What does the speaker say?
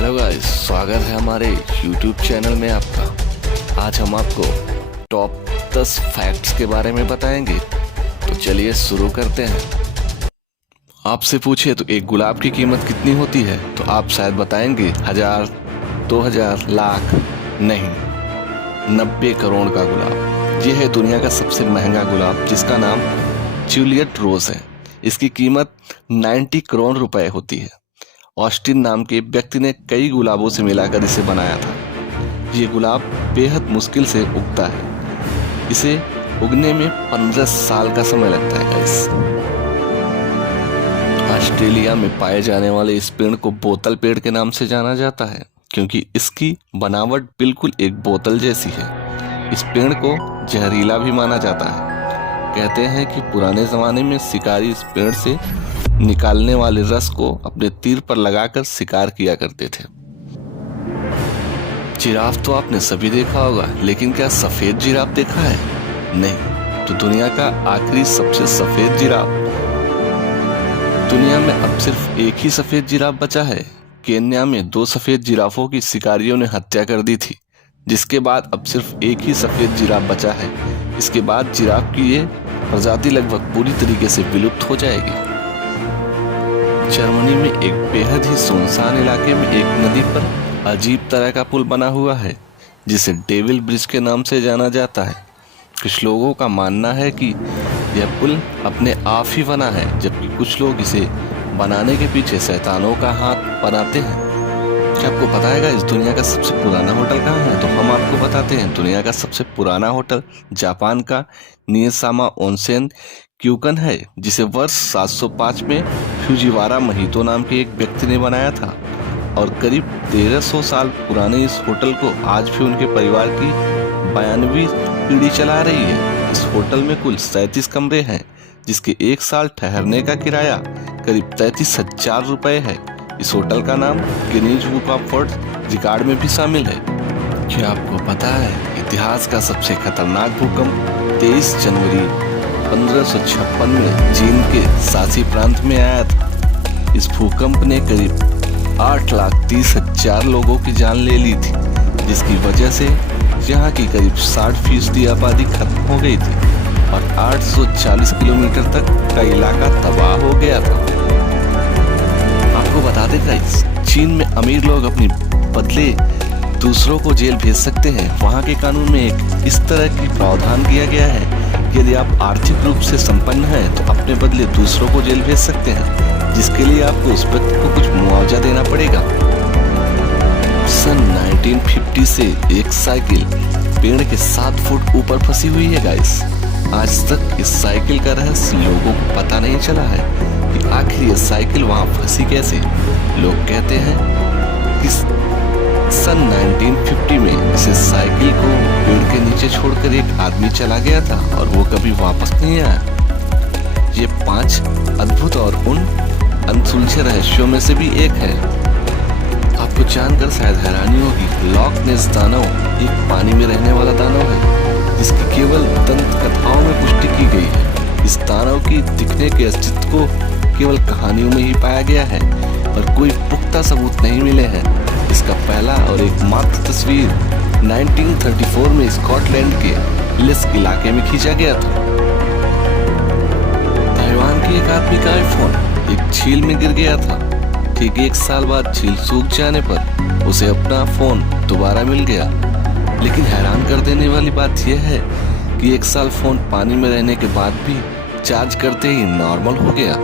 Hello guys, स्वागत है हमारे YouTube चैनल में आपका। आज हम आपको टॉप 10 फैक्ट्स के बारे में बताएंगे। तो चलिए शुरू करते हैं। आपसे पूछे तो एक गुलाब की कीमत कितनी होती है तो आप शायद बताएंगे 1000, 2000, लाख। नहीं, 90 करोड़ का गुलाब। यह है दुनिया का सबसे महंगा गुलाब, जिसका नाम जूलियट रोज है। इसकी कीमत 90 करोड़ रुपए होती है। ऑस्टिन नाम के व्यक्ति ने कई गुलाबों से मिलाकर इसे बनाया था। ये गुलाब बेहद मुश्किल से उगता है। इसे उगने में 15 साल का समय लगता है गाइस। ऑस्ट्रेलिया में पाए जाने वाले इस पेड़ को बोतल पेड़ के नाम से जाना जाता है, क्योंकि इसकी बनावट बिल्कुल एक बोतल जैसी है। इस पेड़ को जहरीला भी माना जाता है। कहते हैं कि पुराने जमाने में शिकारी इस पेड़ से निकालने वाले रस को अपने तीर पर लगाकर शिकार किया करते थे। जिराफ तो आपने सभी देखा होगा, लेकिन क्या सफेद जिराफ देखा है? नहीं। तो दुनिया का आखिरी सबसे सफेद जिराफ, दुनिया में अब सिर्फ एक ही सफेद जिराफ बचा है। केन्या में 2 सफेद जिराफों की शिकारियों ने हत्या कर दी थी, जिसके बाद अब सिर्फ एक ही सफेद जिराफ बचा है। इसके बाद जिराफ की ये प्रजाति लगभग पूरी तरीके से विलुप्त हो जाएगी। जर्मनी में एक बेहद ही सुनसान इलाके में एक नदी पर अजीब तरह का पुल बना हुआ है, जिसे डेविल ब्रिज के नाम से जाना जाता है। कुछ लोगों का मानना है कि यह पुल अपने आप ही बना है, जबकि कुछ लोग इसे बनाने के पीछे शैतानों का हाथ बनाते हैं। क्या आपको पता है इस दुनिया का सबसे पुराना होटल कहाँ है? तो हम आपको बताते हैं। दुनिया का सबसे पुराना होटल जापान का नियासामा ओनसेन क्यूकन है, जिसे वर्ष 705 में फ्यूजिवारा महितो नाम के एक व्यक्ति ने बनाया था, और करीब 1300 साल पुराने इस होटल को आज भी उनके परिवार की 92वीं पीढ़ी चला रही है। इस होटल में कुल 37 कमरे हैं, जिसके 1 साल ठहरने का किराया करीब 33,000 रुपए है। इस होटल का नाम Guinness book of world record में भी शामिल है। क्या आपको पता है इतिहास का सबसे खतरनाक भूकंप 23 जनवरी 1556 में चीन के शासी प्रांत में आया था। इस भूकंप ने करीब 8,30,000 लोगों की जान ले ली थी, जिसकी वजह से यहाँ की करीब 60% आबादी खत्म हो गई थी और 840 किलोमीटर तक का इलाका तबाह हो गया था। आपको बता दें गाइस, चीन में अमीर लोग अपनी बदले दूसरों को जेल भेज सकते हैं। वहाँ के कानून में एक इस तरह की प्रावधान किया गया है, यदि आप आर्थिक रूप से संपन्न हैं तो अपने बदले दूसरों को जेल भेज सकते हैं, जिसके लिए आपको उस व्यक्ति को कुछ मुआवजा देना पड़ेगा। सन 1950 से एक साइकिल पेड़ के 7 फुट ऊपर फंसी हुई है गाइस। आज तक इस साइकिल का रहस्य लोगों को पता नहीं चला है कि आखिर ये साइकिल वहां फंसी कैसे। लोग कहते हैं कि सन 1950 में इसे साइकिल को पेड़ के नीचे छोड़कर एक आदमी चला गया था और वो कभी वापस नहीं आया। ये 5 अद्भुत और उन अनसुलझे रहस्यों में से भी एक है। आपको जानकर शायद हैरानी होगी, लॉक नेस दानव एक पानी में रहने वाला दानव है, जिसकी केवल दंत कथाओं में पुष्टि की गई है। इस दानव की दिखने के अस्तित्व को केवल कहानियों में ही पाया गया है और कोई पुख्ता सबूत नहीं मिले हैं। इसका पहला और एकमात्र तस्वीर 1934 में स्कॉटलैंड के लिस इलाके में खींचा गया था। ताइवान के एक आदमी का आईफोन एक झील में गिर गया था। ठीक 1 साल बाद झील सूख जाने पर उसे अपना फोन दोबारा मिल गया। लेकिन हैरान कर देने वाली बात यह है कि 1 साल फोन पानी में रहने के बाद भी चार्ज करते ही नॉर्मल हो गया।